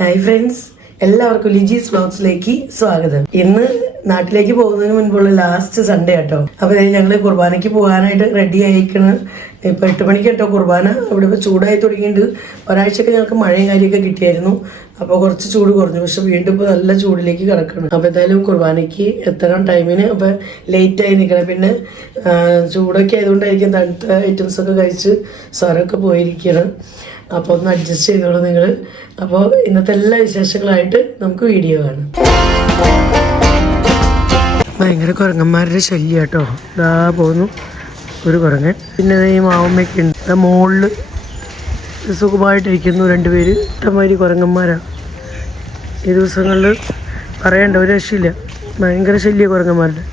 Hi friends, എല്ലാവർക്കും ലിജീസ് വ്ലോഗ്സിലേക്ക് സ്വാഗതം. ഇന്ന് നാട്ടിലേക്ക് പോകുന്നതിന് മുൻപുള്ള ലാസ്റ്റ് സൺഡേ കേട്ടോ. അപ്പോൾ ഞങ്ങൾ കുർബാനയ്ക്ക് പോകാനായിട്ട് റെഡി ആയിക്കണം. ഇപ്പോൾ 8 മണിക്ക് കേട്ടോ കുർബാന. അവിടെ ഇപ്പോൾ ചൂടായി തുടങ്ങിയിട്ടുണ്ട്. ഒരാഴ്ചയൊക്കെ ഞങ്ങൾക്ക് മഴയും കാര്യമൊക്കെ കിട്ടിയായിരുന്നു. അപ്പോൾ കുറച്ച് ചൂട് കുറഞ്ഞു. പക്ഷെ വീണ്ടും ഇപ്പോൾ നല്ല ചൂടിലേക്ക് കിടക്കണം. അപ്പോൾ എന്തായാലും കുർബാനയ്ക്ക് എത്തണം ടൈമിന്. അപ്പോൾ ലേറ്റായി നിൽക്കണം. പിന്നെ ചൂടൊക്കെ ആയതുകൊണ്ടായിരിക്കും തണുത്ത ഐറ്റംസൊക്കെ കഴിച്ച് സ്വരമൊക്കെ പോയിരിക്കണം. അപ്പോൾ ഒന്ന് അഡ്ജസ്റ്റ് ചെയ്തോളൂ നിങ്ങൾ. അപ്പോൾ ഇന്നത്തെ എല്ലാ വിശേഷങ്ങളായിട്ട് നമുക്ക് വീഡിയോ കാണാം. ഭയങ്കര കുരങ്ങന്മാരുടെ ശല്യം കേട്ടോ. ഇതാ പോകുന്നു ഒരു കുരങ്ങൻ. പിന്നെ ഈ മാവമ്മയ്ക്ക് ഉണ്ട്. മുകളിൽ സുഖമായിട്ടിരിക്കുന്നു 2 പേര്. ഇഷ്ടംമാതിരി കുരങ്ങന്മാരാണ്. ഈ ദിവസങ്ങളിൽ പറയണ്ട ഒരു രക്ഷയില്ല. ഭയങ്കര ശല്യം കുരങ്ങന്മാരുടെ.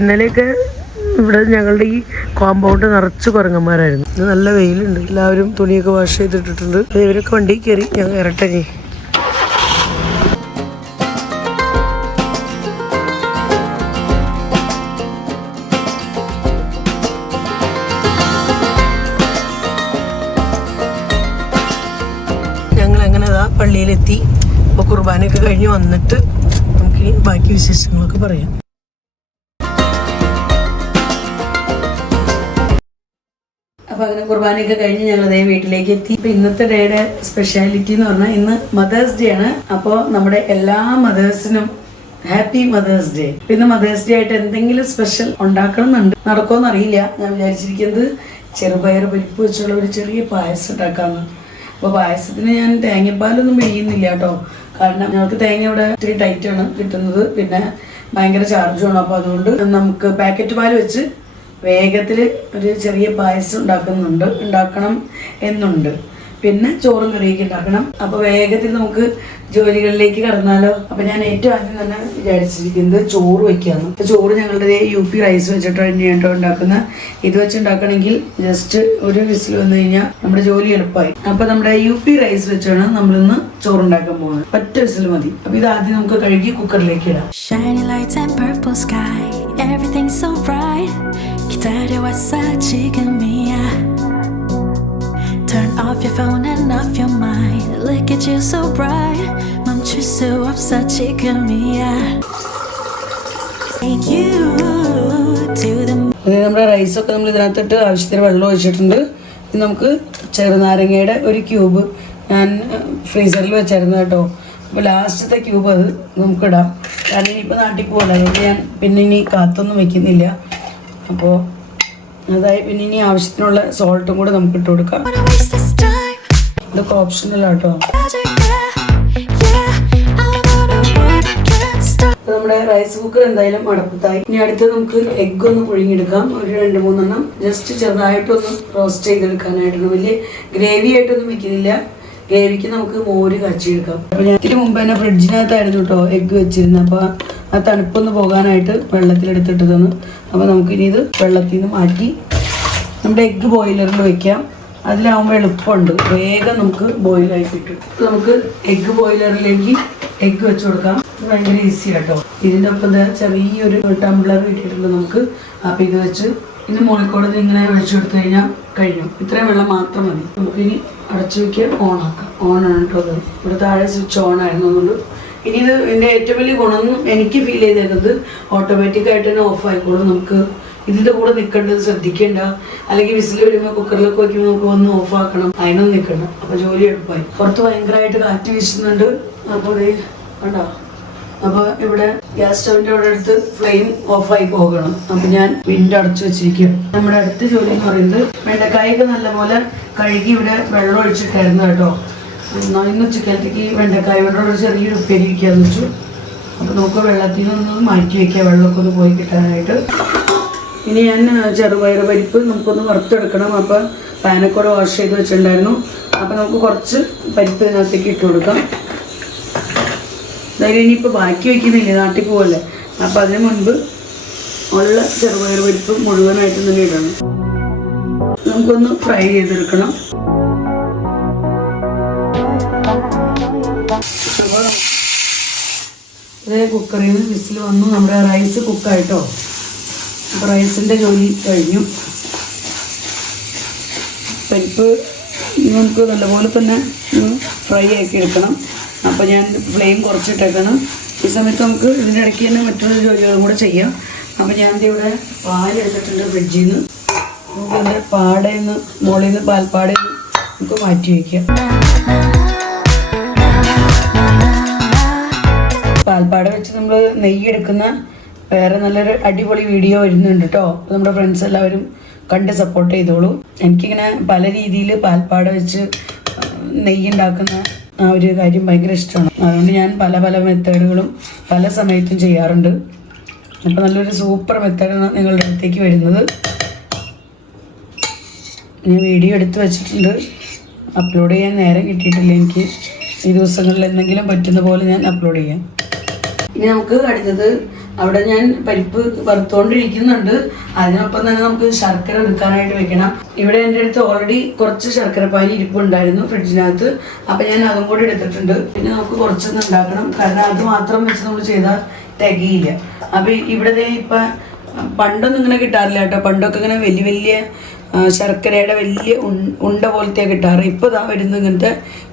ഇന്നലെയൊക്കെ ഇവിടെ ഞങ്ങളുടെ ഈ കോമ്പൗണ്ട് നിറച്ച് കുരങ്ങന്മാരായിരുന്നു. ഇത് നല്ല വെയിലുണ്ട്. എല്ലാവരും തുണിയൊക്കെ വാഷ് ചെയ്തിട്ടിട്ടുണ്ട്. ഇവരൊക്കെ വണ്ടി കയറി. ഞാൻ കയറട്ടെ. ഞങ്ങൾ അങ്ങനെ പള്ളിയിലെത്തി. അപ്പോൾ കുർബാനയൊക്കെ കഴിഞ്ഞ് വന്നിട്ട് നമുക്ക് ബാക്കി വിശേഷങ്ങളൊക്കെ പറയാം. അപ്പോൾ അങ്ങനെ കുർബാനയൊക്കെ കഴിഞ്ഞ് ഞങ്ങൾ അതേ വീട്ടിലേക്ക് എത്തി. ഇപ്പം ഇന്നത്തെ ഡേയുടെ സ്പെഷ്യാലിറ്റി എന്ന് പറഞ്ഞാൽ ഇന്ന് മദേഴ്സ് ഡേ ആണ്. അപ്പോൾ നമ്മുടെ എല്ലാ മദേഴ്സിനും ഹാപ്പി മദേഴ്സ് ഡേ. പിന്നെ മദേഴ്സ് ഡേ ആയിട്ട് എന്തെങ്കിലും സ്പെഷ്യൽ ഉണ്ടാക്കണം എന്നുണ്ട്. നടക്കുമെന്ന് അറിയില്ല. ഞാൻ വിചാരിച്ചിരിക്കുന്നത് ചെറുപയർ പരിപ്പ് വെച്ചുള്ള ഒരു ചെറിയ പായസം ഉണ്ടാക്കാമെന്ന്. അപ്പോൾ പായസത്തിന് ഞാൻ തേങ്ങാപ്പാലൊന്നും പിഴിയുന്നില്ല കേട്ടോ. കാരണം ഞങ്ങൾക്ക് തേങ്ങ ഇവിടെ ഇത്തിരി ടൈറ്റാണ് കിട്ടുന്നത്. പിന്നെ ഭയങ്കര ചാർജുമാണ്. അപ്പോൾ അതുകൊണ്ട് നമുക്ക് പാക്കറ്റ് പാൽ വെച്ച് വേഗത്തിൽ ഒരു ചെറിയ പായസം ഉണ്ടാക്കണം എന്നുണ്ട്. പിന്നെ ചോറും കറിയൊക്കെ ഉണ്ടാക്കണം. അപ്പോൾ വേഗത്തിൽ നമുക്ക് ജോലികളിലേക്ക് കടന്നാലോ. അപ്പോൾ ഞാൻ ഏറ്റവും ആദ്യം തന്നെ വിചാരിച്ചിരിക്കുന്നത് ചോറ് വയ്ക്കാമെന്ന്. അപ്പോൾ ചോറ് ഞങ്ങളുടെ UP റൈസ് വെച്ചിട്ട് തന്നെയാട്ടോ ഉണ്ടാക്കുന്നത്. ഇത് വെച്ചുണ്ടാക്കണമെങ്കിൽ ജസ്റ്റ് ഒരു വിസിൽ വന്നു കഴിഞ്ഞാൽ നമ്മുടെ ജോലി എളുപ്പമായി. അപ്പോൾ നമ്മുടെ UP റൈസ് വെച്ചാണ് നമ്മളിന്ന് ചോറുണ്ടാക്കാൻ പോകുന്നത്. 10 വിസിൽ മതി. അപ്പോൾ ഇത് ആദ്യം നമുക്ക് കഴുകി കുക്കറിലേക്ക് ഇടാം. 기다려왔어 지금이야. Turn off your phone and off your mind. Look at you so bright. 멈출 수 없어 지금이야. Take you to the. നമ്മുടെ റൈസൊക്കെ നമ്മൾ ഇതിനകത്തിട്ട് ആവശ്യത്തിന് വെള്ളം ഒഴിച്ചിട്ടുണ്ട്. ഇത് നമുക്ക് ചെറുനാരങ്ങയുടെ ഒരു ക്യൂബ് ഞാൻ ഫ്രീസറിൽ വെച്ചായിരുന്നു കേട്ടോ. അപ്പോൾ ലാസ്റ്റത്തെ ക്യൂബ് അത് നമുക്കിടാം. കാരണം ഇനിയിപ്പോൾ നാട്ടിൽ പോകണ്ട. അതുകൊണ്ട് ഞാൻ പിന്നെ ഇനി കാത്തൊന്നും വെക്കുന്നില്ല. അപ്പോൾ അതായത് പിന്നെ ഇനി ആവശ്യത്തിനുള്ള സോൾട്ടും കൂടെ നമുക്ക് ഇട്ട് കൊടുക്കാം. ഇതൊക്കെ ഓപ്ഷണലാട്ടോ. നമ്മുടെ റൈസ് കുക്കർ എന്തായാലും അടപ്പത്തായി. ഇനി അടുത്ത് നമുക്ക് എഗ്ഗ് ഒന്ന് പുഴുങ്ങിയെടുക്കാം. ഒരു 2-3 എണ്ണം ജസ്റ്റ് ചെറുതായിട്ടൊന്ന് റോസ്റ്റ് ചെയ്തെടുക്കാനായിട്ടാണ്. വലിയ ഗ്രേവി ആയിട്ടൊന്നും വെക്കുന്നില്ല. ഗ്രേവിക്ക് നമുക്ക് മോര് കാച്ചിയെടുക്കാം. അപ്പോൾ ഞാൻ ഇതിന് മുമ്പ് തന്നെ ഫ്രിഡ്ജിനകത്തായിരുന്നു കേട്ടോ എഗ്ഗ് വെച്ചിരുന്നത്. അപ്പോൾ ആ തണുപ്പൊന്ന് പോകാനായിട്ട് വെള്ളത്തിലെടുത്തിട്ടതാണ്. അപ്പോൾ നമുക്കിനി ഇത് വെള്ളത്തിൽ നിന്ന് മാറ്റി നമ്മുടെ എഗ്ഗ് ബോയിലറിൽ വെക്കാം. അതിലാവുമ്പോൾ എളുപ്പമുണ്ട്. വേഗം നമുക്ക് ബോയിലായി കിട്ടും. നമുക്ക് എഗ്ഗ് ബോയിലറിലേക്ക് എഗ്ഗ് വെച്ച് കൊടുക്കാം. ഇത് ഭയങ്കര ഈസി കേട്ടോ. ഇതിൻ്റെ ഒപ്പം ചെറിയൊരു ടംബ്ലർ കിട്ടിയിട്ടുണ്ട് നമുക്ക്. അപ്പോൾ ഇത് വെച്ച് ഇനി മുകളിൽ ഇങ്ങനെ ഒഴിച്ചു കൊടുത്തു കഴിഞ്ഞാൽ കഴിഞ്ഞു. ഇത്രയും വെള്ളം മാത്രം മതി. നമുക്കിനി അടച്ചു വയ്ക്കുക. ഓണാക്കാം. ഓണാണ് കേട്ടോ. അത് ഇവിടെ താഴെ സ്വിച്ച് ഓൺ ആയിരുന്നു. അതുകൊണ്ട് ഇനി ഇത് ഇതിൻ്റെ ഏറ്റവും വലിയ ഗുണമെന്ന് എനിക്ക് ഫീൽ ചെയ്തേക്കുന്നത് ഓട്ടോമാറ്റിക്കായിട്ട് തന്നെ ഓഫ് ആയിക്കോളും. നമുക്ക് ഇതിൻ്റെ കൂടെ നിൽക്കേണ്ടത് ശ്രദ്ധിക്കേണ്ട. അല്ലെങ്കിൽ വിസിൽ വരുമ്പോൾ കുക്കറിലൊക്കെ വയ്ക്കുമ്പോൾ നമുക്ക് വന്ന് ഓഫ് ആക്കണം. അതിനൊന്നും നിൽക്കണ്ട. അപ്പോൾ ജോലി എളുപ്പമായി. പുറത്ത് ഭയങ്കരമായിട്ട് കാറ്റ് വീശുന്നുണ്ട്. അപ്പോൾ കണ്ടോ. അപ്പോൾ ഇവിടെ ഗ്യാസ് സ്റ്റൗവിൻ്റെ അവിടെ അടുത്ത് ഫ്ലെയിം ഓഫായി പോകണം. അപ്പോൾ ഞാൻ വിൻഡോ അടച്ചു വെച്ചിരിക്കും. നമ്മുടെ അടുത്ത ജോലി എന്ന് പറയുന്നത് വെണ്ടക്കായൊക്കെ നല്ലപോലെ കഴുകി ഇവിടെ വെള്ളം ഒഴിച്ചിട്ടായിരുന്നു കേട്ടോ. ഇന്ന് ഉച്ചക്കാലത്തേക്ക് വെണ്ടക്കായ കൊണ്ട് ഒരു ചെറിയൊരു ഉപ്പേരി വയ്ക്കാന്ന് വെച്ചു. അപ്പോൾ നമുക്ക് വെള്ളത്തിൽ നിന്നൊന്ന് മാറ്റി വയ്ക്കുക. വെള്ളമൊക്കെ ഒന്ന് പോയി കിട്ടാനായിട്ട്. ഇനി ഞാൻ ചെറുപയർ പരിപ്പ് നമുക്കൊന്ന് വറുത്തെടുക്കണം. അപ്പോൾ പാനൊക്കെ വാഷ് ചെയ്ത് വെച്ചിട്ടുണ്ടായിരുന്നു. അപ്പോൾ നമുക്ക് കുറച്ച് പരിപ്പ് ഇതിനകത്തേക്ക് ഇട്ട് കൊടുക്കാം. അതായത് ഇനിയിപ്പോൾ ബാക്കി വയ്ക്കുന്നില്ലേ, നാട്ടിൽ പോവല്ലേ. അപ്പോൾ അതിന് മുൻപ് ഉള്ള ചെറുപയർ പരിപ്പ് മുഴുവനായിട്ട് തന്നെ ഇടണം. നമുക്കൊന്ന് ഫ്രൈ ചെയ്തെടുക്കണം. അപ്പോൾ അതേ കുക്കറിൽ നിന്ന് വിസിൽ വന്നു. നമ്മുടെ റൈസ് കുക്കായിട്ടോ. അപ്പോൾ റൈസിൻ്റെ ജോലി കഴിഞ്ഞു. പരിപ്പ് നമുക്ക് നല്ലപോലെ തന്നെ ഫ്രൈ ആക്കി എടുക്കണം. അപ്പോൾ ഞാൻ ഫ്ലെയിം കുറച്ചിട്ടേക്കണം. ഈ സമയത്ത് നമുക്ക് ഇതിൻ്റെ ഇടയ്ക്ക് തന്നെ മറ്റുള്ള ജോലികളും കൂടെ ചെയ്യാം. അപ്പോൾ ഞാൻ ഇവിടെ പാലെടുത്തിട്ടുണ്ട് ഫ്രിഡ്ജിൽ നിന്ന്. നമുക്കിതിൻ്റെ പാടയിൽ നിന്ന് മുകളിൽ നിന്ന് പാൽപ്പാടയിൽ നിന്ന് നമുക്ക് മാറ്റി വയ്ക്കാം. പാൽപ്പാട വെച്ച് നമ്മൾ നെയ്യ് എടുക്കുന്ന വേറെ നല്ലൊരു അടിപൊളി വീഡിയോ വരുന്നുണ്ട് കേട്ടോ. നമ്മുടെ ഫ്രണ്ട്സ് എല്ലാവരും കണ്ട് സപ്പോർട്ട് ചെയ്തോളൂ. എനിക്കിങ്ങനെ പല രീതിയിൽ പാൽപ്പാട വെച്ച് നെയ്യ് ഉണ്ടാക്കുന്ന ആ ഒരു കാര്യം ഭയങ്കര ഇഷ്ടമാണ്. അതുകൊണ്ട് ഞാൻ പല പല മെത്തേഡുകളും പല സമയത്തും ചെയ്യാറുണ്ട്. അപ്പോൾ നല്ലൊരു സൂപ്പർ മെത്തേഡാണ് നിങ്ങളുടെ അടുത്തേക്ക് വരുന്നത്. ഞാൻ വീഡിയോ എടുത്ത് വെച്ചിട്ടുണ്ട്. അപ്ലോഡ് ചെയ്യാൻ നേരം കിട്ടിയിട്ടില്ല എനിക്ക്. ഈ ദിവസങ്ങളിൽ എന്തെങ്കിലും പറ്റുന്ന പോലെ ഞാൻ അപ്ലോഡ് ചെയ്യാം. ഇനി നമുക്ക് അടുത്തത് അവിടെ ഞാൻ പരിപ്പ് വറുത്തുകൊണ്ടിരിക്കുന്നുണ്ട്. അതിനൊപ്പം തന്നെ നമുക്ക് ശർക്കര എടുക്കാനായിട്ട് വെക്കണം. ഇവിടെ എൻ്റെ അടുത്ത് ഓൾറെഡി കുറച്ച് ശർക്കരപ്പാനി ഇരിപ്പുണ്ടായിരുന്നു ഫ്രിഡ്ജിനകത്ത്. അപ്പം ഞാൻ അതും കൂടി എടുത്തിട്ടുണ്ട്. പിന്നെ നമുക്ക് കുറച്ചൊന്നും ഉണ്ടാക്കണം. കാരണം അത് മാത്രം വെച്ച് നമ്മൾ ചെയ്താൽ തികയില്ല. അപ്പം ഇവിടെ ഇപ്പം പണ്ടൊന്നും ഇങ്ങനെ കിട്ടാറില്ല കേട്ടോ. പണ്ടൊക്കെ ഇങ്ങനെ വലിയ വലിയ ശർക്കരയുടെ വലിയ ഉണ്ട പോലത്തെ കിട്ടാറ്. ഇപ്പോൾ ഇതാ വരുന്നത് ഇങ്ങനത്തെ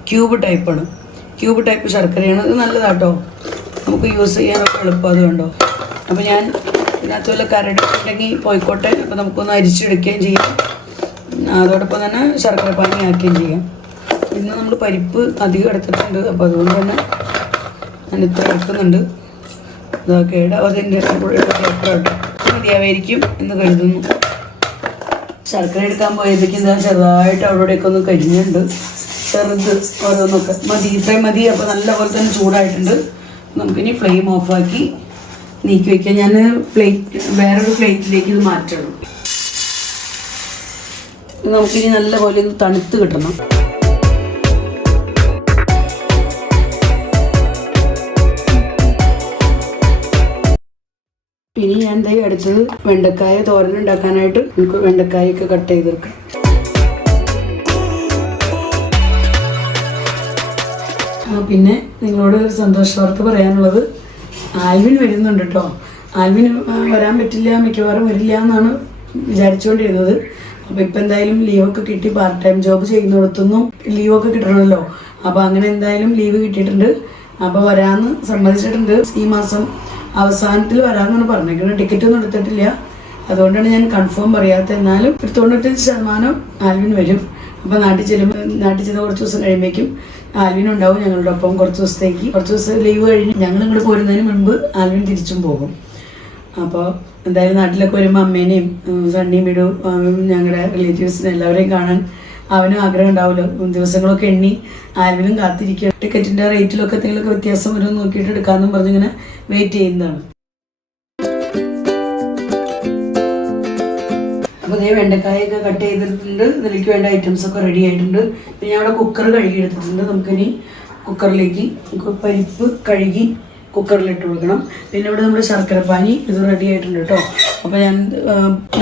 ക്യൂബ് ടൈപ്പാണ്. ക്യൂബ് ടൈപ്പ് ശർക്കരയാണ്. ഇത് നല്ലതാട്ടോ, നമുക്ക് യൂസ് ചെയ്യാനൊക്കെ എളുപ്പം. അതുകൊണ്ടോ അപ്പോൾ ഞാൻ ഇതിനകത്ത് വല്ല കരടുണ്ടെങ്കിൽ പോയിക്കോട്ടെ. അപ്പോൾ നമുക്കൊന്ന് അരിച്ചെടുക്കുകയും ചെയ്യാം. അതോടൊപ്പം തന്നെ ശർക്കര പാനി ആക്കുകയും ചെയ്യാം. ഇന്ന് നമ്മൾ പരിപ്പ് അധികം എടുത്തിട്ടുണ്ട്. അപ്പോൾ അതുകൊണ്ട് തന്നെ ഞാൻ ഇത്ര എടുക്കുന്നുണ്ട്. ഇതൊക്കെ അതിൻ്റെ മതിയാവായിരിക്കും എന്ന് കരുതുന്നു. ശർക്കര എടുക്കാൻ പോയതൊക്കെ എന്താ ചെറുതായിട്ട് അവിടെയൊക്കെ ഒന്ന് കരിഞ്ഞുണ്ട്. ചെറുത് ഓരോന്നൊക്കെ മതി, ഇത്രയും മതി. അപ്പോൾ നല്ലപോലെ തന്നെ ചൂടായിട്ടുണ്ട്. നമുക്കിനി ഫ്ലെയിം ഓഫാക്കി നീക്കി വയ്ക്കാം. ഞാൻ വേറൊരു പ്ലേറ്റിലേക്ക് ഇത് മാറ്റണം. നമുക്കിനി നല്ലപോലെ ഒന്ന് തണുത്ത് കിട്ടണം. ഇനി ഞാൻ ദേ അടുത്തത് വെണ്ടക്കായ തോരൻ ഉണ്ടാക്കാനായിട്ട് നമുക്ക് വെണ്ടക്കായൊക്കെ കട്ട് ചെയ്തെടുക്കാം. പിന്നെ നിങ്ങളോട് ഒരു സന്തോഷ വാർത്ത പറയാനുള്ളത്, ആൽവിൻ വരുന്നുണ്ട് കേട്ടോ. ആൽവിൻ വരാൻ പറ്റില്ല, മിക്കവാറും വരില്ല എന്നാണ് വിചാരിച്ചുകൊണ്ടിരുന്നത്. അപ്പോൾ ഇപ്പം എന്തായാലും ലീവൊക്കെ കിട്ടി. പാർട്ട് ടൈം ജോബ് ചെയ്യുന്നിടത്തൊന്നും ലീവൊക്കെ കിട്ടണമല്ലോ. അപ്പോൾ അങ്ങനെ എന്തായാലും ലീവ് കിട്ടിയിട്ടുണ്ട്. അപ്പോൾ വരാമെന്ന് സമ്മതിച്ചിട്ടുണ്ട്. ഈ മാസം അവസാനത്തിൽ വരാമെന്നാണ് പറഞ്ഞേക്കുന്നത്. ടിക്കറ്റ് ഒന്നും എടുത്തിട്ടില്ല. അതുകൊണ്ടാണ് ഞാൻ കൺഫേം പറയാത്തത്. എന്നാലും ഒരു 95% ആൽവിൻ വരും. അപ്പോൾ നാട്ടിൽ ചെന്ന് കുറച്ച് ദിവസം കഴിയുമ്പോഴേക്കും ആൽവിൻ ഉണ്ടാവും ഞങ്ങളുടെ ഒപ്പം. കുറച്ച് ദിവസം ലീവ് കഴിഞ്ഞ് ഞങ്ങൾ ഇങ്ങോട്ട് പോരുന്നതിന് മുൻപ് ആൽവിൻ തിരിച്ചും പോകും. അപ്പോൾ എന്തായാലും നാട്ടിലൊക്കെ വരുമ്പോൾ അമ്മേനെയും സണ്ണിയും വിടും ഞങ്ങളുടെ റിലേറ്റീവ്സിനെ എല്ലാവരെയും കാണാൻ അവനും ആഗ്രഹം ഉണ്ടാവുമല്ലോ. ദിവസങ്ങളൊക്കെ എണ്ണി ആൽവിനും കാത്തിരിക്കുക. ടിക്കറ്റിൻ്റെ റേറ്റിലൊക്കെ എന്തെങ്കിലുമൊക്കെ വ്യത്യാസം വരുമെന്ന് നോക്കിയിട്ട് എടുക്കാമെന്നും പറഞ്ഞിങ്ങനെ വെയിറ്റ് ചെയ്യുന്നതാണ്. അപ്പോൾ അതേ വെണ്ടക്കായൊക്കെ കട്ട് ചെയ്തിട്ടുണ്ട്. ഇതിലേക്ക് വേണ്ട ഐറ്റംസൊക്കെ റെഡി ആയിട്ടുണ്ട്. പിന്നെ ഞാൻ അവിടെ കുക്കർ കഴുകി എടുത്തിട്ടുണ്ട്. നമുക്കിനി കുക്കറിലേക്ക് പരിപ്പ് കഴുകി കുക്കറിലിട്ട് കൊടുക്കണം. പിന്നെ ഇവിടെ നമ്മുടെ ശർക്കരപ്പാനി ഇത് റെഡി ആയിട്ടുണ്ട് കേട്ടോ. അപ്പോൾ ഞാൻ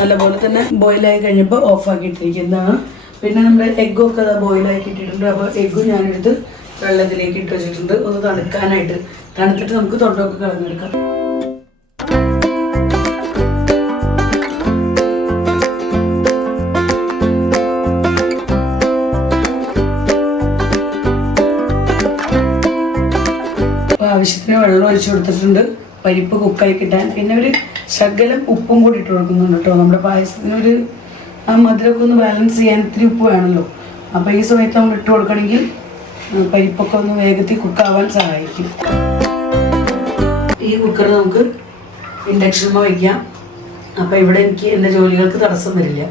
നല്ലപോലെ തന്നെ ബോയിലായി കഴിഞ്ഞപ്പോൾ ഓഫാക്കിയിട്ടിരിക്കുന്നതാണ്. പിന്നെ നമ്മുടെ എഗ്ഗൊക്കെ അത് ബോയിലാക്കി ഇട്ടിട്ടുണ്ട്. അപ്പോൾ എഗ്ഗും ഞാനെടുത്ത് വെള്ളത്തിലേക്ക് ഇട്ട് വെച്ചിട്ടുണ്ട് ഒന്ന് തണുക്കാനായിട്ട്. തണുത്തിട്ട് നമുക്ക് തൊണ്ടൊക്കെ കളഞ്ഞെടുക്കാം. ആവശ്യത്തിന് വെള്ളം ഒഴിച്ചു കൊടുത്തിട്ടുണ്ട് പരിപ്പ് കുക്കായി കിട്ടാൻ. പിന്നെ ഒരു ശകലം ഉപ്പും കൂടി ഇട്ട് കൊടുക്കുന്നുണ്ട് കേട്ടോ. നമ്മുടെ പായസത്തിനൊരു ആ മധുരമൊക്കെ ഒന്ന് ബാലൻസ് ചെയ്യാൻ ഇത്തിരി ഉപ്പ് വേണമല്ലോ. അപ്പോൾ ഈ സമയത്ത് നമ്മൾ ഇട്ട് കൊടുക്കണമെങ്കിൽ പരിപ്പൊക്കെ ഒന്ന് വേഗത്തിൽ കുക്കാവാൻ സഹായിക്കും. ഈ കുക്കർ നമുക്ക് ഇൻഡക്ഷനിൽ വയ്ക്കാം. അപ്പോൾ ഇവിടെ എനിക്ക് എൻ്റെ ജോലികൾക്ക് തടസ്സം വരില്ല.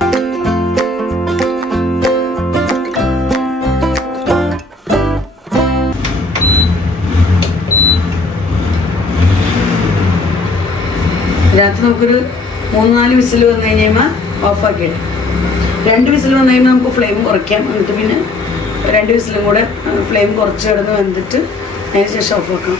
ഇതിനകത്ത് നമുക്കൊരു 3-4 വിസിൽ വന്നു കഴിഞ്ഞാൽ ഓഫാക്കിയിടാം. 2 വിസിൽ വന്നു കഴിയുമ്പോൾ നമുക്ക് ഫ്ലെയിം കുറയ്ക്കാം. എന്നിട്ട് പിന്നെ 2 വിസിലും കൂടെ ഫ്ലെയിം കുറച്ച് കിടന്ന് വെന്തിട്ട് അതിന് ശേഷം ഓഫാക്കാം.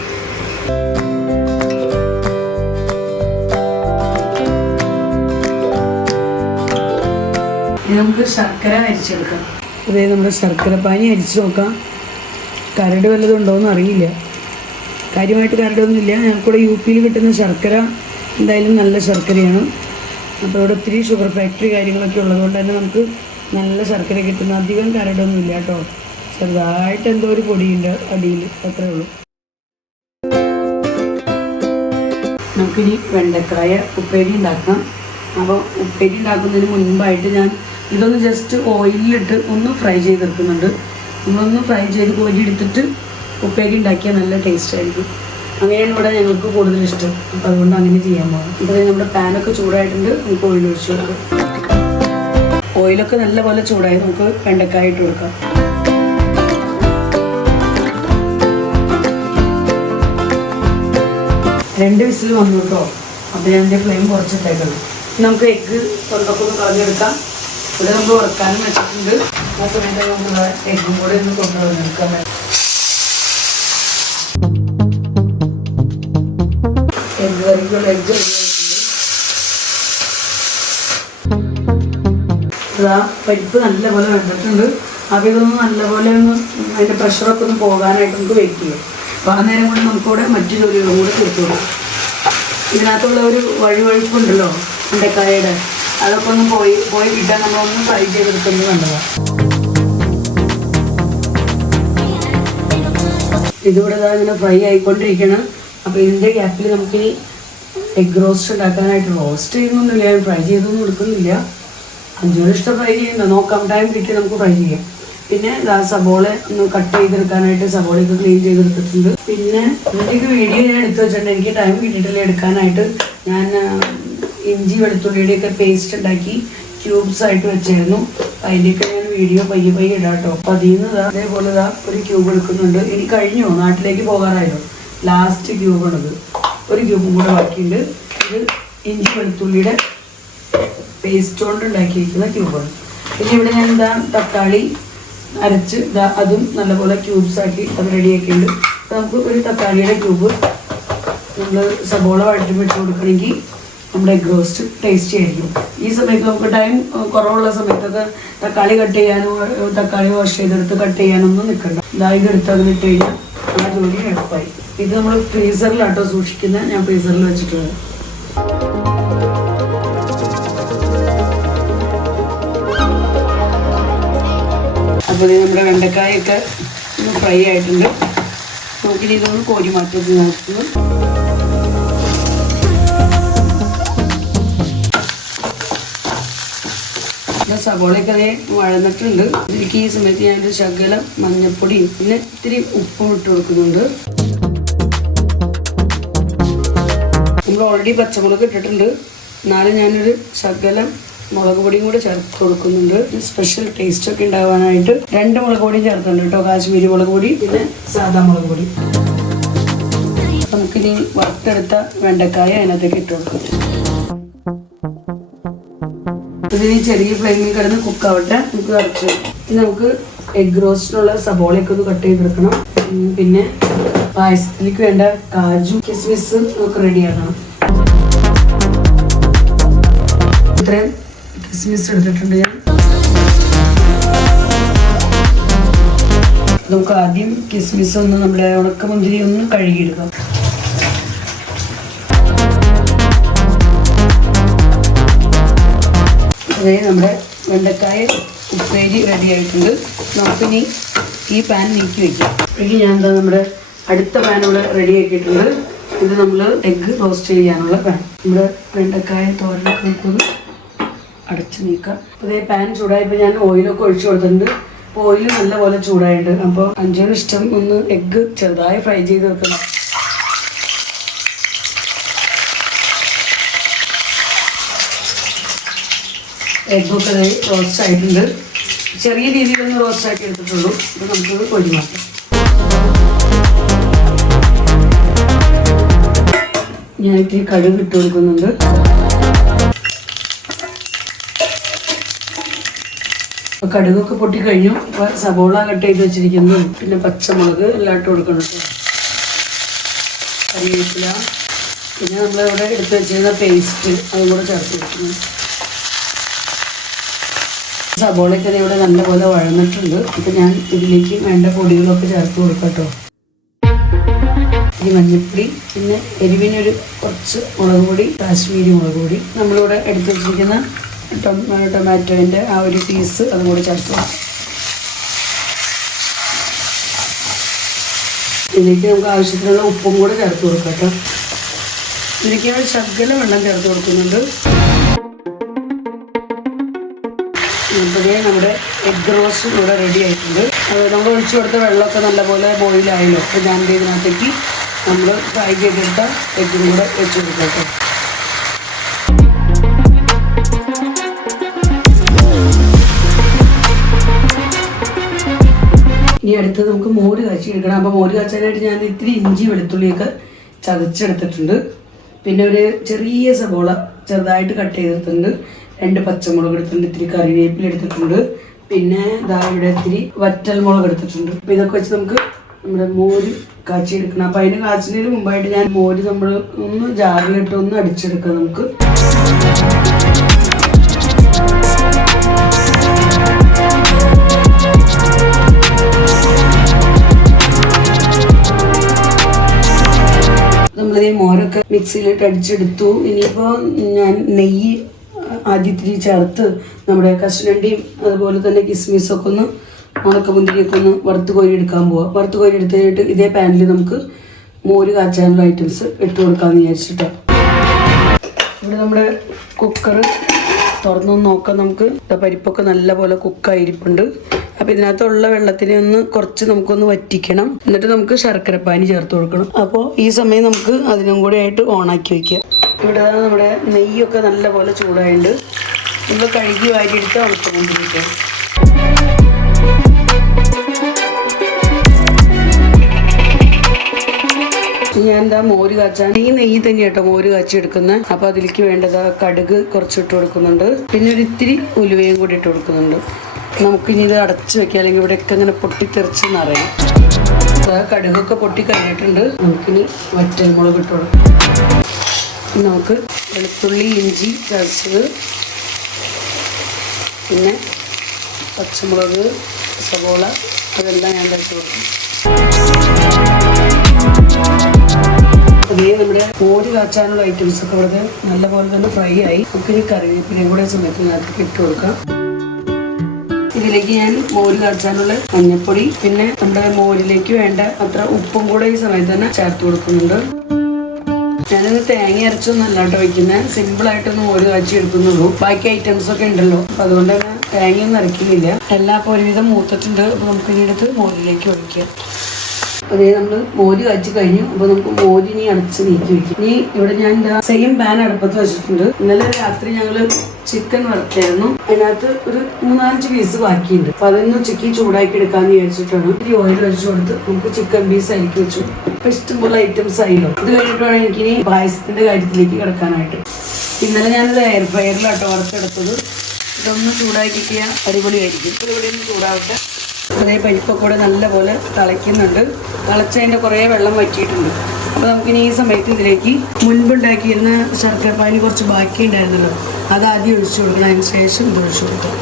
ഇനി നമുക്ക് ശർക്കര അരിച്ചെടുക്കാം. അതായത് നമ്മുടെ ശർക്കര പാനി അരിച്ച് നോക്കാം. കരട് വല്ലതും ഉണ്ടോയെന്ന് അറിയില്ല. കാര്യമായിട്ട് കരടൊന്നുമില്ല. ഞങ്ങൾക്കിവിടെ UP-യിൽ കിട്ടുന്ന ശർക്കര എന്തായാലും നല്ല ശർക്കരയാണ്. അപ്പോൾ ഇവിടെ ഒത്തിരി ഷുഗർ ഫാക്ടറി കാര്യങ്ങളൊക്കെ ഉള്ളതുകൊണ്ട് തന്നെ നമുക്ക് നല്ല ശർക്കര കിട്ടുന്ന, അധികം കരടൊന്നുമില്ല കേട്ടോ. ചെറുതായിട്ട് എന്തോ ഒരു പൊടിയുണ്ട് അടിയിൽ, അത്രേ ഉള്ളൂ. നമുക്കിനി വെണ്ടക്കായ ഉപ്പേരി ഉണ്ടാക്കാം. അപ്പോൾ ഉപ്പേരി ഉണ്ടാക്കുന്നതിന് മുൻപായിട്ട് ഞാൻ ഇതൊന്ന് ജസ്റ്റ് ഓയിലിലിട്ട് ഒന്ന് ഫ്രൈ ചെയ്തെടുക്കുന്നുണ്ട്. നമ്മളൊന്ന് ഫ്രൈ ചെയ്ത് കോരി എടുത്തിട്ട് ഉപ്പേരി ഉണ്ടാക്കിയാൽ നല്ല ടേസ്റ്റ് ആയിരിക്കും. അങ്ങനെയാണ് ഇവിടെ ഞങ്ങൾക്ക് കൂടുതൽ ഇഷ്ടം. അപ്പോൾ അതുകൊണ്ട് അങ്ങനെ ചെയ്യാൻ പോകാം. ഇപ്പോൾ നമ്മുടെ പാനൊക്കെ ചൂടായിട്ടുണ്ട്. നമുക്ക് ഓയിൽ ഒഴിച്ച് കൊടുക്കാം. ഓയിലൊക്കെ നല്ലപോലെ ചൂടായി നമുക്ക് വെണ്ടക്കായ ഇട്ട് കൊടുക്കാം. 2 വിസിൽ വന്നു കേട്ടോ. അപ്പോൾ ഞാൻ എൻ്റെ ഫ്ലെയിം കുറച്ചിട്ടേക്കണം. നമുക്ക് എഗ്ഗ് തൊണ്ടൊക്കെ ഒന്ന് കളഞ്ഞെടുക്കാം. ഇവിടെ നമ്മൾ വറുക്കാനും വെച്ചിട്ടുണ്ട്. ആ സമയത്ത് നമ്മൾ എഗ്ഗും കൂടെ ഒന്ന് കൊണ്ടുവന്നെടുക്കാം. എഗ്ഗ് കറിക്കുള്ള എഗ്ഗ് ഇതാ പരിപ്പ് നല്ലപോലെ വെച്ചിട്ടുണ്ട്. അപ്പോൾ ഇതൊന്ന് നല്ലപോലെ ഒന്ന് അതിൻ്റെ പ്രഷറൊക്കെ ഒന്ന് പോകാനായിട്ട് നമുക്ക് വെയിറ്റ് ചെയ്യാം. അപ്പോൾ ആ നേരം കൊണ്ട് നമുക്കിവിടെ മറ്റു ജോലികളും കൂടെ തീർത്തു കൊടുക്കും. ഇതിനകത്തുള്ള ഒരു വഴുവഴുപ്പുണ്ടല്ലോ വെണ്ടക്കായയുടെ, അതൊക്കെ ഒന്ന് പോയി കിട്ടാൻ നമ്മളൊന്ന് ഫ്രൈ ചെയ്തെടുക്കുന്നത് നല്ലതാണ്. ഇതിവിടെ ഇങ്ങനെ ഫ്രൈ ആയിക്കൊണ്ടിരിക്കണം. അപ്പോൾ ഇതിൻ്റെ ഗ്യാപ്പിൽ നമുക്ക് ഈ എഗ് റോസ്റ്റ് ഉണ്ടാക്കാനായിട്ട്, റോസ്റ്റ് ചെയ്യുന്നൊന്നുമില്ല, ഞാൻ ഫ്രൈ ചെയ്തൊന്നും എടുക്കുന്നില്ല. അഞ്ചോളം ഇഷ്ടം ഫ്രൈ ചെയ്യുന്നത് നോക്കാം, ടൈം കിട്ടി നമുക്ക് ഫ്രൈ ചെയ്യാം. പിന്നെ സബോള ഒന്ന് കട്ട് ചെയ്തെടുക്കാനായിട്ട് സബോളയൊക്കെ ക്ലീൻ ചെയ്തെടുത്തിട്ടുണ്ട്. പിന്നെ ഇതിൻ്റെയൊക്കെ വീഡിയോ ഞാൻ എടുത്ത് വെച്ചിട്ടുണ്ട്. എനിക്ക് ടൈം കിട്ടിയിട്ടില്ല എടുക്കാനായിട്ട്. ഞാൻ ഇഞ്ചി വെളുത്തുള്ളിയുടെയൊക്കെ പേസ്റ്റ് ഉണ്ടാക്കി ക്യൂബ്സ് ആയിട്ട് വെച്ചായിരുന്നു. അതിൻ്റെയൊക്കെ ഞാൻ വീഡിയോ പയ്യെ ഇടാം കേട്ടോ. അപ്പോൾ അതിൽ നിന്ന് അതേപോലെ ഒരു ക്യൂബ് എടുക്കുന്നുണ്ട്. ഇനി കഴിഞ്ഞോ, നാട്ടിലേക്ക് പോകാറായല്ലോ. ലാസ്റ്റ് ക്യൂബാണിത്. ഒരു ക്യൂബും കൂടെ ബാക്കിയുണ്ട്. ഇത് ഇഞ്ചി വെളുത്തുള്ളിയുടെ പേസ്റ്റ് കൊണ്ട് ഉണ്ടാക്കിയിരിക്കുന്ന ക്യൂബാണ്. പിന്നെ ഇവിടെ ഞാൻ തക്കാളി അരച്ച് അതും നല്ലപോലെ ക്യൂബ്സ് ആക്കി അത് റെഡിയാക്കിയിട്ടുണ്ട്. അപ്പോൾ നമുക്ക് ഒരു തക്കാളിയുടെ ക്യൂബ് നമ്മൾ സബോള വഴറ്റി വെച്ച് കൊടുക്കണമെങ്കിൽ നമ്മുടെ എഗ് റോസ്റ്റ് ടേസ്റ്റി ആയിരിക്കും. ഈ സമയത്ത് നമുക്ക് ടൈം കുറവുള്ള സമയത്തൊക്കെ തക്കാളി കട്ട് ചെയ്യാനോ തക്കാളി വാഷ് ചെയ്തെടുത്ത് കട്ട് ചെയ്യാനൊന്നും നിൽക്കണ്ട. ഇതായത് എടുത്ത് അതിലിട്ട് കഴിഞ്ഞാൽ ആ ജോലി എളുപ്പമായി. ഇത് നമ്മൾ ഫ്രീസറിലാട്ടോ സൂക്ഷിക്കുന്നത്. ഞാൻ ഫ്രീസറിൽ വെച്ചിട്ടുള്ളത്. അപ്പോൾ നമ്മുടെ വെണ്ടക്കായൊക്കെ ഒന്ന് ഫ്രൈ ആയിട്ടുണ്ട്. നമുക്കിനി ഇതൊന്ന് കോരി മാറ്റി നോക്കുന്നത്. സബോളയൊക്കെ അതേ വഴന്നിട്ടുണ്ട്. ഇതിലേക്ക് ഈ സമയത്ത് ഞാനൊരു ശകലം മഞ്ഞൾപ്പൊടിയും പിന്നെ ഇത്തിരി ഉപ്പും ഇട്ട് കൊടുക്കുന്നുണ്ട്. നമ്മൾ ഓൾറെഡി പച്ചമുളക് ഇട്ടിട്ടുണ്ട്. എന്നാലും ഞാനൊരു ശകലം മുളക് പൊടിയും കൂടെ ചേർത്ത് കൊടുക്കുന്നുണ്ട്. സ്പെഷ്യൽ ടേസ്റ്റ് ഒക്കെ ഉണ്ടാവാനായിട്ട് 2 മുളക് പൊടിയും ചേർത്തുണ്ട് കേട്ടോ. കാശ്മീരി മുളക് പൊടി പിന്നെ സാദാ മുളക് പൊടി. നമുക്കിനി വറുത്തെടുത്ത വെണ്ടക്കായ അതിനകത്തേക്ക് ഇട്ട് കൊടുക്കാം. ഇതിന് ചെറിയ ഫ്ലെയിമിൽ കിടന്ന് കുക്കാവട്ടെ. നമുക്ക് അരച്ചു. ഇനി നമുക്ക് എഗ് റോസ്റ്റിനുള്ള സബോളയൊക്കെ ഒന്ന് കട്ട് ചെയ്തെടുക്കണം. പിന്നെ പായസത്തിലേക്ക് വേണ്ട കാജു കിസ്മിസ് നമുക്ക് റെഡിയാക്കണം. ഇത്രയും കിസ്മിസ് എടുത്തിട്ടുണ്ട് ഞാൻ. നമുക്ക് ആദ്യം കിസ്മിസ് ഒന്ന് നമ്മുടെ ഉണക്കമുന്തിരി ഒന്ന് കഴുകിയെടുക്കാം. അതേ നമ്മുടെ വെണ്ടക്കായ ഉപ്പേരി റെഡി ആയിട്ടുണ്ട്. നമുക്കിനി ഈ പാൻ നീക്കി വയ്ക്കാം. അപ്പോഴേക്കും ഞാൻ നമ്മുടെ അടുത്ത പാൻ ഇവിടെ റെഡി ആക്കിയിട്ടുണ്ട്. ഇത് നമ്മൾ എഗ്ഗ് റോസ്റ്റ് ചെയ്യാനുള്ള പാൻ. നമ്മുടെ വെണ്ടക്കായ തോരനൊക്കെ നമുക്കൊന്ന് അടച്ച് നീക്കാം. അതേ പാൻ ചൂടായപ്പോൾ ഞാൻ ഓയിലൊക്കെ ഒഴിച്ചു കൊടുത്തിട്ടുണ്ട്. അപ്പോൾ ഓയിൽ നല്ലപോലെ ചൂടായിട്ടുണ്ട്. അപ്പോൾ അഞ്ചോന് ഇഷ്ടം ഒന്ന് എഗ്ഗ് ചെറുതായി ഫ്രൈ ചെയ്ത് വെക്കണം. എഗ്ഗൊക്കെ റോസ്റ്റ് ആയിട്ടുണ്ട്. ചെറിയ രീതിയിലൊന്ന് റോസ്റ്റ് ആക്കി എടുത്തിട്ടുള്ളൂ. അപ്പോൾ നമുക്കത് കൊഴി മാറ്റാം. ഞാൻ ഇത്തിരി കടുക് ഇട്ട് കൊടുക്കുന്നുണ്ട്. അപ്പോൾ കടുകൊക്കെ പൊട്ടിക്കഴിഞ്ഞു. അപ്പോൾ സബോള കട്ട് ചെയ്ത് വെച്ചിരിക്കുന്നതും പിന്നെ പച്ചമുളക് എല്ലാം ഇട്ട് കൊടുക്കുന്നുണ്ട്. കറിവേപ്പില പിന്നെ നമ്മളിവിടെ എടുത്ത് വെച്ചിരുന്ന പേസ്റ്റ് അതും കൂടെ ചേർത്ത് കൊടുക്കുന്നു. സബോളയൊക്കെ ഇവിടെ നല്ലപോലെ വഴന്നിട്ടുണ്ട്. ഇപ്പം ഞാൻ ഇതിലേക്ക് വേണ്ട പൊടികളൊക്കെ ചേർത്ത് കൊടുക്കാം കേട്ടോ. ഈ മഞ്ഞൾപ്പൊടി, പിന്നെ എരിവിനൊരു കുറച്ച് മുളക് പൊടി, കാശ്മീരി മുളക് പൊടി, നമ്മളിവിടെ എടുത്ത് വെച്ചിരിക്കുന്ന ടൊമാറ്റോൻ്റെ ആ ഒരു പീസ് അതും കൂടി ചേർത്ത് കൊടുക്കാം. ഇതിലേക്ക് നമുക്ക് ആവശ്യത്തിനുള്ള ഉപ്പും കൂടെ ചേർത്ത് കൊടുക്കാം കേട്ടോ. ഇതിലേക്ക് ഞാൻ ശകലം വെള്ളം ചേർത്ത് കൊടുക്കുന്നുണ്ട്. ഇപ്പോഴേ നമ്മുടെ എഗ് റോസ്റ്റ് ഇവിടെ റെഡി ആയിട്ടുണ്ട്. നമ്മൾ ഒഴിച്ചു കൊടുത്ത വെള്ളമൊക്കെ നല്ലപോലെ ബോയിലായല്ലോ. അപ്പോൾ ഞാൻ ഇതിനകത്തേക്ക് നമ്മൾ ഫ്രൈ ചെയ്തെടുത്ത എഗ്ഗും കൂടെ വെച്ച് കൊടുക്കാം. ഇനി അടുത്ത് നമുക്ക് മോര് കാച്ചി എടുക്കണം. അപ്പോൾ മോര് കാച്ചാനായിട്ട് ഞാൻ ഇത്തിരി ഇഞ്ചി വെളുത്തുള്ളിയൊക്കെ ചതച്ചെടുത്തിട്ടുണ്ട്. പിന്നെ ഒരു ചെറിയ സബോള ചെറുതായിട്ട് കട്ട് ചെയ്തെടുത്തിട്ടുണ്ട്. 2 പച്ചമുളക് എടുത്തിട്ടുണ്ട്. ഇത്തിരി കറിവേപ്പില എടുത്തിട്ടുണ്ട്. പിന്നെ ഇതാ ഇവിടെ ഇത്തിരി വറ്റൽമുളക് എടുത്തിട്ടുണ്ട്. അപ്പോൾ ഇതൊക്കെ വെച്ച് നമുക്ക് നമ്മുടെ മോര് കാച്ചി എടുക്കണം. അപ്പോൾ അതിന് കാച്ചിനതിന് മുമ്പായിട്ട് ഞാൻ മോര് നമ്മൾ ഒന്ന് ജാറിലിട്ട് ഒന്ന് അടിച്ചെടുക്കാം. നമുക്ക് നമ്മളീ മോരൊക്കെ മിക്സിയിലിട്ട് അടിച്ചെടുത്തു. ഇനിയിപ്പോൾ ഞാൻ നെയ്യ് ആദ്യത്തിരി ചേർത്ത് നമ്മുടെ കശുവണ്ടിയും അതുപോലെ തന്നെ കിസ്മിസൊക്കെ ഒന്ന് ഉണക്കമുന്തിരിയൊക്കെ ഒന്ന് വറുത്ത് കോരി എടുക്കാൻ പോവാം. വറുത്ത് കോരി എടുത്ത് കഴിഞ്ഞിട്ട് ഇതേ പാനിൽ നമുക്ക് മോര് കാച്ചാനുള്ള ഐറ്റംസ് ഇട്ട് കൊടുക്കാമെന്ന് വിചാരിച്ചിട്ട് ഇവിടെ നമ്മുടെ കുക്കർ തുറന്നൊന്ന് നോക്കാം. നമുക്ക് പരിപ്പൊക്കെ നല്ലപോലെ കുക്കായിരിപ്പുണ്ട്. അപ്പോൾ ഇതിനകത്തുള്ള വെള്ളത്തിനെ ഒന്ന് കുറച്ച് നമുക്കൊന്ന് വറ്റിക്കണം. എന്നിട്ട് നമുക്ക് ശർക്കരപ്പാനി ചേർത്ത് കൊടുക്കണം. അപ്പോൾ ഈ സമയം നമുക്ക് അതിനും കൂടെ ആയിട്ട് ഓണാക്കി വയ്ക്കുക. ഇവിടെ നമ്മുടെ നെയ്യൊക്കെ നല്ലപോലെ ചൂടായിട്ടുണ്ട്. നമ്മൾ കഴുകി വാരിയെടുത്ത് ഉണക്കമുന്തിരിക്കാം. ഞാൻ എന്താ മോര് കാച്ചാൻ ഈ നെയ്യ് തന്നെ കേട്ടോ മോര് കാച്ചി എടുക്കുന്നത്. അപ്പോൾ അതിലേക്ക് വേണ്ടത് കടുക് കുറച്ചിട്ട് കൊടുക്കുന്നുണ്ട്. പിന്നെ ഒരു ഇത്തിരി ഉലുവയും കൂടി ഇട്ട് കൊടുക്കുന്നുണ്ട്. നമുക്കിനി ഇത് അടച്ചു വെക്കാം, അല്ലെങ്കിൽ ഇവിടെയൊക്കെ ഇങ്ങനെ പൊട്ടിത്തെറിച്ച് നിറയും. കടുകൊക്കെ പൊട്ടി കഴിഞ്ഞിട്ടുണ്ട്. നമുക്കിനി വറ്റൽമുളക് ഇട്ട് കൊടുക്കാം. നമുക്ക് വെളുത്തുള്ളി, ഇഞ്ചി ചതച്ചത്, പിന്നെ പച്ചമുളക്, സവോള അതെല്ലാം ഞാൻ കഴിച്ചു കൊടുക്കും. അതേ നമ്മുടെ മോര് കാച്ചാനുള്ള ഐറ്റംസ് ഒക്കെ ഇവിടെ നല്ലപോലെ തന്നെ ഫ്രൈ ആയി. നമുക്കിനി കറിവേപ്പിലയും കൂടെ സമയത്ത് നേരത്തെ ഇട്ട് കൊടുക്കാം. ഇതിലേക്ക് ഞാൻ മോര് കാച്ചാനുള്ള മഞ്ഞൾപ്പൊടി, പിന്നെ നമ്മുടെ മോരിലേക്ക് വേണ്ട അത്ര ഉപ്പും കൂടെ ഈ സമയത്ത് തന്നെ ചേർത്ത് കൊടുക്കുന്നുണ്ട്. ഞാനത് തേങ്ങ അരച്ചൊന്നല്ല കേട്ടോ വയ്ക്കുന്നത്. സിമ്പിളായിട്ടൊന്ന് മോര് കാച്ചി എടുക്കുന്നുള്ളൂ. ബാക്കി ഐറ്റംസ് ഒക്കെ ഉണ്ടല്ലോ, അപ്പോൾ അതുകൊണ്ട് തന്നെ തേങ്ങയൊന്നും അരയ്ക്കുന്നില്ല. എല്ലാം അപ്പോൾ ഒരുവിധം മൂത്തിട്ടുണ്ട്. അപ്പോൾ നമുക്ക് ഇനി എടുത്ത് മോരിലേക്ക് ഒഴിക്കാം. അതേ നമ്മൾ മോര് കാച്ചി കഴിഞ്ഞു. അപ്പോൾ നമുക്ക് മോരിനി അടച്ച് നീക്കി വയ്ക്കും. ഇനി ഇവിടെ ഞാൻ സെയിം പാൻ അടുപ്പത്ത് വെച്ചിട്ടുണ്ട്. ഇന്നലെ രാത്രി ഞങ്ങൾ ചിക്കൻ വറുത്തായിരുന്നു. അതിനകത്ത് ഒരു 3-5 പീസ് ബാക്കിയുണ്ട്. അപ്പോൾ അതൊന്ന് ചിക്കി ചൂടാക്കി എടുക്കാമെന്ന് വിചാരിച്ചിട്ടാണ്. ഇത്തിരി ഓയിൽ ഒഴിച്ചു കൊടുത്ത് നമുക്ക് ചിക്കൻ പീസ് അരിക്കി വെച്ചു. അപ്പോൾ ഇഷ്ടംപോലെ ഐറ്റംസ് ആയില്ലോ. ഇത് കഴിഞ്ഞിട്ടാണ് എനിക്കിനി പായസത്തിൻ്റെ കാര്യത്തിലേക്ക് കിടക്കാനായിട്ട്. ഇന്നലെ ഞാനത് എയർ ഫ്രയറിലാട്ടോ വറുത്തെടുത്തത്. ഇതൊന്ന് ചൂടാക്കി കിട്ടിയാൽ അടിപൊളിയായിരിക്കും. ഇവിടെ ഒന്ന് ചൂടാവട്ടെ. അതേ പരിപ്പൊക്കെ കൂടെ നല്ലപോലെ തിളയ്ക്കുന്നുണ്ട്. തിളച്ചതിൻ്റെ കുറേ വെള്ളം വറ്റിയിട്ടുണ്ട്. അപ്പോൾ നമുക്കിനി ഈ സമയത്ത് ഇതിലേക്ക് മുൻപുണ്ടാക്കിയിരുന്ന ശർക്കരപ്പാനി കുറച്ച് ബാക്കി ഉണ്ടായിരുന്നല്ലോ, അത് ആദ്യം ഒഴിച്ചു കൊടുക്കണം. അതിന് ശേഷം ഇത് ഒഴിച്ചു കൊടുക്കാം.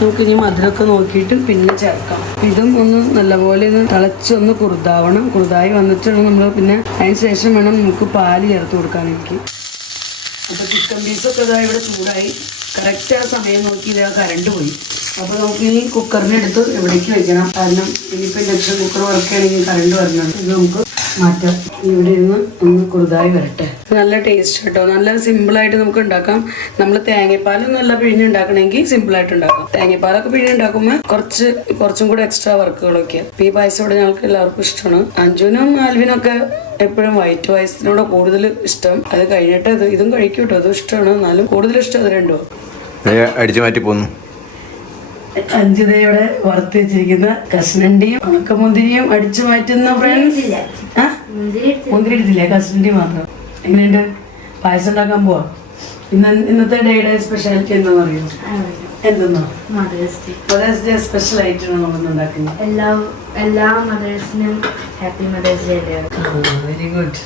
നമുക്കിനി മധുരമൊക്കെ നോക്കിയിട്ട് പിന്നെ ചേർക്കാം. ഇതും ഒന്ന് നല്ലപോലെ ഒന്ന് തിളച്ചൊന്ന് കുറുതാവണം. കുറുതായി വന്നിട്ടാണ് നമ്മൾ പിന്നെ അതിന് ശേഷം വേണം നമുക്ക് പാല് ചേർത്ത് കൊടുക്കാനെനിക്ക്. അപ്പോൾ ചിക്കൻ പീസൊക്കെ ഇതാ ഇവിടെ ചൂടായി. കറക്റ്റ് ആ സമയം നോക്കി ഇതാ കറണ്ട് പോയി. അപ്പോൾ നമുക്ക് ഈ കുക്കറിനെടുത്ത് എവിടേക്ക് വെക്കണം. കാരണം ഇനിയിപ്പോൾ ഇൻഡക്ഷൻ കുക്കർ വർക്കുകയാണെങ്കിൽ കറണ്ട് വരണം. ഇത് നമുക്ക് മാറ്റാം. ഇവിടെ ഇരുന്ന് ഒന്ന് കുറുതായി വരട്ടെ. നല്ല ടേസ്റ്റ് കേട്ടോ. നല്ല സിമ്പിളായിട്ട് നമുക്ക് ഉണ്ടാക്കാം. നമ്മൾ തേങ്ങാപ്പാലൊന്നും നല്ല പിഴിഞ്ഞുണ്ടാക്കണമെങ്കിൽ സിമ്പിളായിട്ട് ഉണ്ടാക്കാം. തേങ്ങാപ്പാലൊക്കെ പിഴിഞ്ഞുണ്ടാക്കുമ്പോൾ കുറച്ചും കൂടെ എക്സ്ട്രാ വർക്കുകളൊക്കെ. അപ്പോൾ ഈ പായസത്തോടെ ഞങ്ങൾക്ക് എല്ലാവർക്കും ഇഷ്ടമാണ്. അഞ്ജുനും ആൽവിനൊക്കെ എപ്പോഴും വൈറ്റ് പായസത്തിനോട് കൂടുതൽ ഇഷ്ടം. അത് കഴിഞ്ഞിട്ട് ഇതും കഴിക്കും കേട്ടോ. അതും ഇഷ്ടമാണ്. എന്നാലും കൂടുതൽ ഇഷ്ടം അത് രണ്ടോ അടിച്ചു മാറ്റി പോന്നു. അഞ്ജിതയുടെ വറുത്ത് വെച്ചിരിക്കുന്ന കശുവണ്ടിയും ഉണക്കമുന്തിരിയും അടിച്ചു മാറ്റുന്ന ഫ്രണ്ട്സ്. മുന്തിരി എടുത്തില്ല, കശുവണ്ടി മാത്രം. എങ്ങനെയുണ്ട്? പായസം ഉണ്ടാക്കാൻ പോവാ. ഇന്നത്തെ ഡേയുടെ സ്പെഷ്യാലിറ്റി എന്താണെന്ന് അറിയോ? എന്തെന്നോ? മദേഴ്സ് ഡേ സ്പെഷ്യൽ ആയിട്ടാണ് നമ്മൾ ഉണ്ടാക്കുന്നത്. എല്ലാ മദേഴ്സിനും happy mothers day. Very good.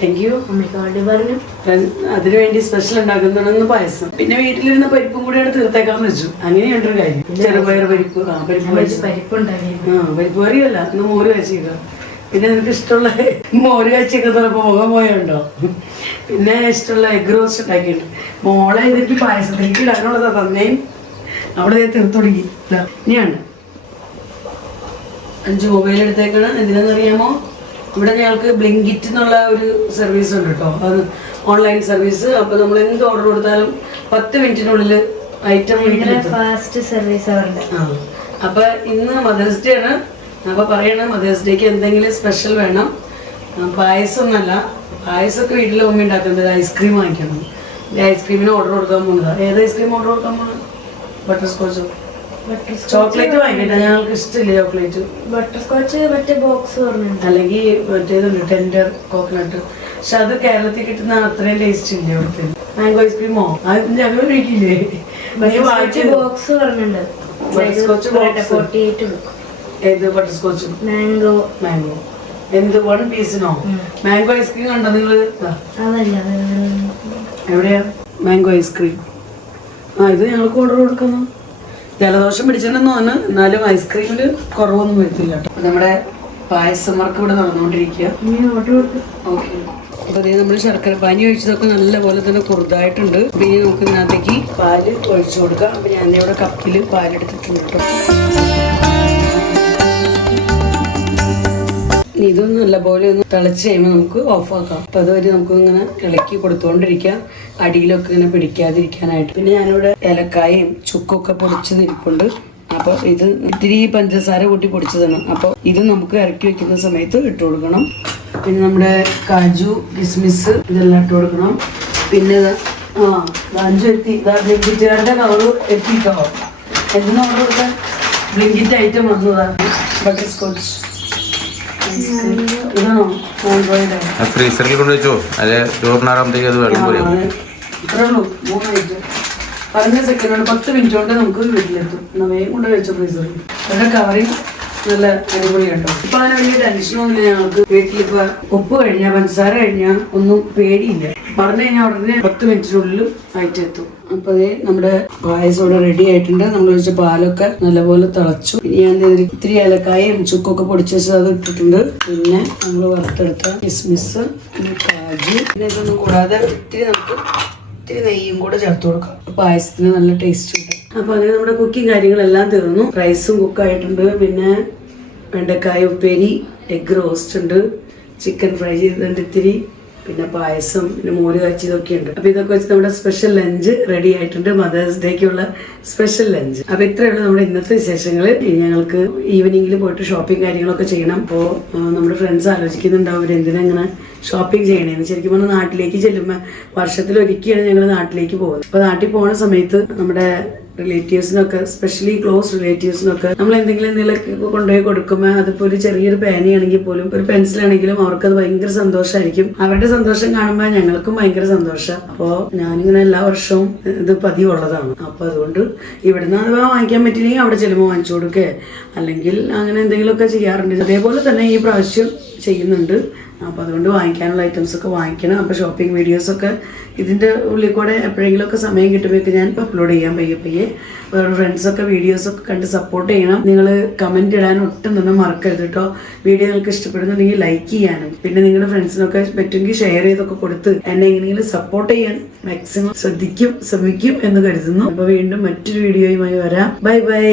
Thank you. അമ്മയ്ക്ക് വേണ്ടി പറഞ്ഞു. അതിനുവേണ്ടി സ്പെഷ്യൽ ഉണ്ടാക്കുന്നതാണ് പായസം. പിന്നെ വീട്ടിലിരുന്ന പരിപ്പും കൂടിയാണ് തീർത്തേക്കാന്ന് വെച്ചു. അങ്ങനെയുണ്ടൊരു കാര്യം. ചെറുപയർ പരിപ്പ്. പരിപ്പ് കറിയല്ല, ഇന്ന് മോര് കാച്ചിക്ക. പിന്നെ നിനക്ക് ഇഷ്ടമുള്ള മോര് കാച്ചിയൊക്കെ തന്നപ്പോ മുഖം പോയുണ്ടോ? പിന്നെ ഇഷ്ടമുള്ള എഗ് റോസ്റ്റ് ഉണ്ടാക്കിയിട്ടുണ്ട്. മോളെ ഇതെനിക്ക് പായസത്തിലേക്ക് ഇടാനുള്ളതാ തന്നെയും അവിടെ തീർത്തു തുടങ്ങി. ഇനിയാണ് 5 മൊബൈൽ എടുത്തേക്കാണ്. എന്തിനാണെന്നറിയാമോ? ഇവിടെ ഞങ്ങൾക്ക് ബ്ലിങ്കിറ്റ് എന്നുള്ള ഒരു സർവീസ് ഉണ്ട് കേട്ടോ. അത് ഓൺലൈൻ സർവീസ്. അപ്പോൾ നമ്മൾ എന്ത് ഓർഡർ കൊടുത്താലും 10 മിനിറ്റിനുള്ളിൽ ഐറ്റം ഫാസ്റ്റ് സർവീസ് അവരുടെ. അപ്പോൾ ഇന്ന് മദേഴ്സ് ഡേ ആണ്. അപ്പോൾ പറയണ മദേഴ്സ് ഡേക്ക് എന്തെങ്കിലും സ്പെഷ്യൽ വേണം. പായസം ഒന്നല്ല, പായസമൊക്കെ വീട്ടിൽ ഉമ്മ ഉണ്ടാക്കുന്നത്. ഐസ്ക്രീം വാങ്ങിക്കണം. ഐസ്ക്രീമിന് ഓർഡർ കൊടുക്കാൻ പോകുന്നതാണ്. ഏത് ഐസ്ക്രീം ഓർഡർ കൊടുക്കാൻ പോകുന്നത്? ബട്ടർ സ്കോച്ചോ? ചോക്ലേറ്റ് വാങ്ങിക്കട്ടെ, ഞങ്ങൾക്ക് ഇഷ്ടമില്ല ചോക്ലേറ്റ്. ബട്ടർ സ്കോച്ച് മറ്റേ ബോക്സ് പറഞ്ഞിട്ടുണ്ട്. അല്ലെങ്കിൽ മറ്റേതുണ്ട് ടെൻഡർ കോക്കനട്ട്. പക്ഷെ അത് കേരളത്തിൽ കിട്ടുന്ന അത്രയും ടേസ്റ്റ് ഇല്ല ഇവിടുത്തെ. മാംഗോ ഐസ്ക്രീമോ? അത് ഞങ്ങൾ കഴിക്കില്ലേ? ബോക്സ് പറഞ്ഞിട്ടുണ്ട്. ഏത് ബട്ടർ സ്കോച്ച്? മാംഗോ. മാംഗോ എന്ത് 1 പീസിനോ? മാംഗോ ഐസ്ക്രീം കണ്ടോ നിങ്ങള്? എവിടെയാ മാംഗോ ഐസ്ക്രീം? ഇത് ഞങ്ങൾക്ക് ഓർഡർ കൊടുക്കുന്നു. ജലദോഷം പിടിച്ചിട്ടുണ്ടെന്ന് തോന്നുന്നു. എന്നാലും ഐസ്ക്രീമിൽ കുറവൊന്നും വരുത്തില്ല കേട്ടോ. നമ്മുടെ പായസം വർക്ക് ഇവിടെ നടന്നുകൊണ്ടിരിക്കുക. ഓക്കെ. അപ്പോൾ അതേ നമ്മൾ ശർക്കര പാനി ഒഴിച്ചതൊക്കെ നല്ലപോലെ തന്നെ കുറുതായിട്ടുണ്ട്. പിന്നെ നമുക്ക് ഇതിനകത്തേക്ക് പാല് ഒഴിച്ചു കൊടുക്കാം. അപ്പോൾ ഞാൻ ഇവിടെ കപ്പിൽ പാലെടുത്തിട്ടുണ്ട് കേട്ടോ. ഇതൊന്നും നല്ലപോലെ ഒന്ന് തിളച്ച് കഴിയുമ്പോൾ നമുക്ക് ഓഫാക്കാം. അപ്പോൾ അതുവരെ നമുക്ക് ഇങ്ങനെ ഇളക്കി കൊടുത്തുകൊണ്ടിരിക്കാം, അടിയിലൊക്കെ ഇങ്ങനെ പിടിക്കാതിരിക്കാനായിട്ട്. പിന്നെ ഞാനിവിടെ ഏലക്കായും ചുക്കൊക്കെ പൊടിച്ചത് ഇരിപ്പുണ്ട്. അപ്പോൾ ഇത് ഇത്തിരി പഞ്ചസാര കൂട്ടി പൊടിച്ചതാണ്. അപ്പോൾ ഇത് നമുക്ക് ഇറക്കി വെക്കുന്ന സമയത്ത് ഇട്ട് കൊടുക്കണം. പിന്നെ നമ്മുടെ കാജു കിസ്മിസ് ഇതെല്ലാം ഇട്ട് കൊടുക്കണം. പിന്നെ 5 എത്തി ബ്ലിങ്കിറ്റുകാരുടെ കവറ് എത്തിക്കോ. എന്തിനാ ഓർഡർ കൊടുക്കാൻ? ബ്ലിങ്കിറ്റ് ഐറ്റം വന്നതാ. ബട്ടർ സ്കോച്ച് ഇതാണോ? ഫ്രീസറിൽ കൊണ്ട് വെച്ചോ, അല്ലെ ചോറിനാറാകുമ്പോഴത്തേക്ക് അത് വെള്ളം പോലെ. ഇത്രേ ഉള്ളൂ, 3 ഐറ്റം. പറഞ്ഞ സെക്കൻഡ് കൊണ്ട് 10 മിനിറ്റ് കൊണ്ട് നമുക്ക് വീട്ടിലെത്തും. വേഗം കൊണ്ട് വെച്ചോ ഫ്രീസറിൽ. അതിന്റെ കവറിങ് നല്ല അടിപൊളിയാട്ടോ. ഇപ്പൊ അങ്ങനെ വലിയ ടെൻഷനൊന്നുമില്ല ഞങ്ങൾക്ക്. വീട്ടിലിപ്പോ ഉപ്പ് കഴിഞ്ഞാൽ പഞ്ചസാര കഴിഞ്ഞാൽ ഒന്നും പേടിയില്ല. പറഞ്ഞു കഴിഞ്ഞാൽ ഉടനെ 10 മിനിറ്റിനുള്ളിൽ ആയിട്ട് എത്തും. അപ്പൊ അതേ നമ്മുടെ പായസം ഇവിടെ റെഡി ആയിട്ടുണ്ട്. നമ്മൾ വെച്ച പാലൊക്കെ നല്ലപോലെ തിളച്ചു. ഇനി ഞാൻ ഇത്തിരി ഏലക്കായും ചുക്കൊക്കെ പൊടിച്ച് വെച്ചത് അത് ഇട്ടിട്ടുണ്ട്. പിന്നെ നമ്മൾ വറുത്തെടുത്ത കിസ്മിസ്, പിന്നെ കാജു, പിന്നെ ഇതൊന്നും കൂടാതെ ഇത്തിരി നെയ്യും കൂടെ ചേർത്ത് കൊടുക്കാം. പായസത്തിന് നല്ല ടേസ്റ്റ് ഉണ്ട്. അപ്പൊ അങ്ങനെ നമ്മുടെ കുക്കിംഗ് കാര്യങ്ങളെല്ലാം തീർന്നു. റൈസും കുക്കായിട്ടുണ്ട്. പിന്നെ വെണ്ടക്കായ ഉപ്പേരി, എഗ് റോസ്റ്റ് ഉണ്ട്, ചിക്കൻ ഫ്രൈ ചെയ്തിട്ടുണ്ട് ഇത്തിരി, പിന്നെ പായസം, പിന്നെ മോര് കാച്ചിയതൊക്കെ ഉണ്ട്. അപ്പൊ ഇതൊക്കെ വെച്ച് നമ്മുടെ സ്പെഷ്യൽ ലഞ്ച് റെഡി ആയിട്ടുണ്ട്. മദേഴ്സ് ഡേക്കുള്ള സ്പെഷ്യൽ ലഞ്ച്. അപ്പൊ ഇത്രയുള്ള നമ്മുടെ ഇന്നത്തെ വിശേഷങ്ങൾ. ഇനി ഞങ്ങൾക്ക് ഈവനിങ്ങിൽ പോയിട്ട് ഷോപ്പിംഗ് കാര്യങ്ങളൊക്കെ ചെയ്യണം. അപ്പോൾ നമ്മുടെ ഫ്രണ്ട്സ് ആലോചിക്കുന്നുണ്ടാവും അവരെന്തിനാ ഇങ്ങനെ ഷോപ്പിംഗ് ചെയ്യണേന്ന്. ശരിക്കും പറഞ്ഞാൽ നാട്ടിലേക്ക് ചെല്ലുമ്പോൾ വർഷത്തിലൊരിക്കലാണ് ഞങ്ങൾ നാട്ടിലേക്ക് പോകുന്നത്. അപ്പൊ നാട്ടിൽ പോകുന്ന സമയത്ത് നമ്മുടെ റിലേറ്റീവ്സിനൊക്കെ, സ്പെഷ്യലി ക്ലോസ് റിലേറ്റീവ്സിനൊക്കെ നമ്മൾ എന്തെങ്കിലുമൊക്കെ കൊണ്ടുപോയി കൊടുക്കുമ്പോൾ അതിപ്പോൾ ഒരു ചെറിയൊരു പേനയാണെങ്കിൽ പോലും ഒരു പെൻസിലാണെങ്കിലും അവർക്കത് ഭയങ്കര സന്തോഷമായിരിക്കും. അവരുടെ സന്തോഷം കാണുമ്പോൾ ഞങ്ങൾക്കും ഭയങ്കര സന്തോഷം. അപ്പോൾ ഞാനിങ്ങനെ എല്ലാ വർഷവും ഇത് പതിവുള്ളതാണ്. അപ്പോൾ അതുകൊണ്ട് ഇവിടുന്ന് അത് വാങ്ങിക്കാൻ പറ്റില്ലെങ്കിൽ അവിടെ ചെല്ലുമ്പോൾ വാങ്ങിച്ചു കൊടുക്കുക, അല്ലെങ്കിൽ അങ്ങനെ എന്തെങ്കിലുമൊക്കെ ചെയ്യാറുണ്ട്. അതേപോലെ തന്നെ ഈ പ്രാവശ്യം ചെയ്യുന്നുണ്ട്. അപ്പോൾ അതുകൊണ്ട് വാങ്ങിക്കാനുള്ള ഐറ്റംസ് ഒക്കെ വാങ്ങിക്കണം. അപ്പോൾ ഷോപ്പിംഗ് വീഡിയോസൊക്കെ ഇതിൻ്റെ ഉള്ളിൽ കൂടെ എപ്പോഴെങ്കിലുമൊക്കെ സമയം കിട്ടുമ്പോഴേക്ക് ഞാൻ അപ്ലോഡ് ചെയ്യാൻ പയ്യെ. വേറെ ഫ്രണ്ട്സൊക്കെ വീഡിയോസൊക്കെ കണ്ട് സപ്പോർട്ട് ചെയ്യണം. നിങ്ങൾ കമൻറ്റ് ഇടാൻ ഒട്ടും തന്നെ മറക്കരുത് കേട്ടോ. വീഡിയോ നിങ്ങൾക്ക് ഇഷ്ടപ്പെടുന്നുണ്ടെങ്കിൽ ലൈക്ക് ചെയ്യാനും, പിന്നെ നിങ്ങളുടെ ഫ്രണ്ട്സിനൊക്കെ പറ്റുമെങ്കിൽ ഷെയർ ചെയ്തൊക്കെ കൊടുത്ത് എന്നെ എങ്ങനെയെങ്കിലും സപ്പോർട്ട് ചെയ്യാൻ മാക്സിമം ശ്രമിക്കും എന്ന് കരുതുന്നു. അപ്പോൾ വീണ്ടും മറ്റൊരു വീഡിയോയുമായി വരാം. Bye bye.